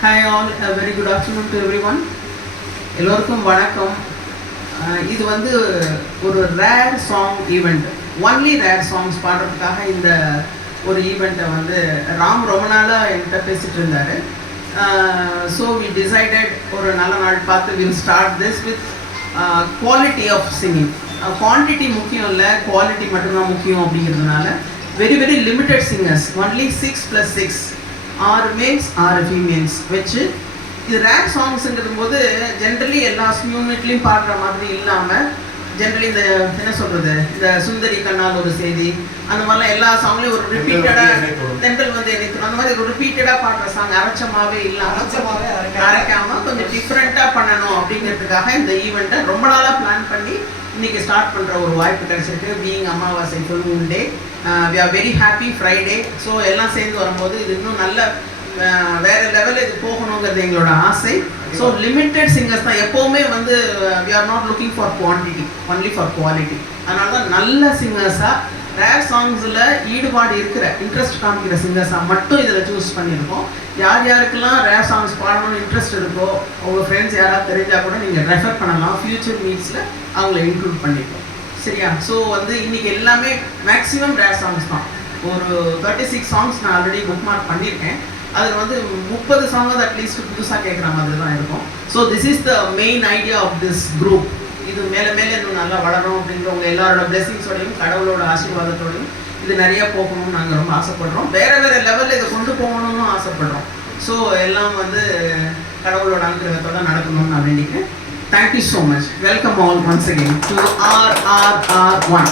Hi all, a very good afternoon to everyone. எல்லோருக்கும் வணக்கம். இது வந்து ஒரு rare song event, only rare songs பாடுறதுக்காக இந்த ஒரு ஈவெண்ட்டை வந்து ராம் ரொம்ப நாளாக என்கிட்ட பேசிகிட்டு இருந்தார். ஸோ வி டிசைடட் ஒரு நல்ல நாள் பார்த்து will start this with quality of singing. Quantity முக்கியம் இல்லை, குவாலிட்டி மட்டும்தான் முக்கியம் அப்படிங்கிறதுனால very very limited singers, only 6+6, 6 males 6 females வச்சு இது ரேர் சாங்ஸுங்கிறது போது ஜென்ரலி எல்லா யூனிட்லேயும் பாடுற மாதிரி இல்லாமல் ஜென்ரலி இந்த என்ன சொல்கிறது, இந்த சுந்தரி கண்ணால் ஒரு செய்தி அந்த மாதிரிலாம் எல்லா சாங்லேயும் ஒரு ரிப்பீட்டடாக தென்றல் வந்து எனக்கு அந்த மாதிரி ஒரு ரிப்பீட்டடாக பாடுற சாங் அரைச்சமாகவே இல்லாமல் அரைக்காமல் கொஞ்சம் டிஃப்ரெண்ட்டாக பண்ணணும் அப்படிங்கிறதுக்காக இந்த ஈவெண்ட்டை ரொம்ப நாளாக பிளான் பண்ணி இன்றைக்கி ஸ்டார்ட் பண்ணுற ஒரு வாய்ப்பு கிடச்சிருக்கு. Being Amavasya full moon day, we are very happy Friday. So எல்லாம் சேர்ந்து வரும்போது இது இன்னும் நல்ல வேறு லெவலில் இது போகணுங்கிறது எங்களோட ஆசை. ஸோ லிமிட்டட் சிங்கர்ஸ் தான் எப்போவுமே வந்து we are not looking for quantity, only for quality. அதனால தான் நல்ல சிங்கர்ஸாக ரேர் சாங்ஸில் ஈடுபாடு இருக்கிற இன்ட்ரெஸ்ட் காமிக்கிற சிங்கர்ஸாக மட்டும் இதில் சூஸ் பண்ணியிருக்கோம். யார் யாருக்கெல்லாம் ரேர் சாங்ஸ் பாடணும்னு இன்ட்ரெஸ்ட் இருக்கோ உங்கள் ஃப்ரெண்ட்ஸ் யாராவது தெரிஞ்சால் கூட நீங்கள் ரெஃபர் பண்ணலாம். ஃப்யூச்சர் மீட்ஸில் அவங்கள இன்க்ளூட் பண்ணிப்போம், சரியா? ஸோ வந்து இன்றைக்கி எல்லாமே மேக்ஸிமம் ரேர் சாங்ஸ் தான். ஒரு 36 சாங்ஸ் நான் ஆல்ரெடி புக் மார்க் பண்ணியிருக்கேன். அதில் வந்து 30 சாங்ஸ் அட்லீஸ்ட் புதுசாக கேட்குற மாதிரி தான் இருக்கும். So this is the main idea of this group. இது மேலே மேலே இன்னும் நல்லா வளரும் அப்படின்றவங்க எல்லாரோட பிளெஸிங்ஸோடையும் கடவுளோட ஆசீர்வாதத்தோடையும் இது நிறையா போகணும்னு நாங்கள் ரொம்ப ஆசைப்படுறோம். வேறு வேறு லெவலில் இதை கொண்டு போகணும்னு ஆசைப்படுறோம். ஸோ எல்லாம் வந்து கடவுளோட அனுகிரகத்தோட நடக்கணும்னு நான் வேண்டிக்கிறேன். Thank you so much. Welcome all once again to RRR1.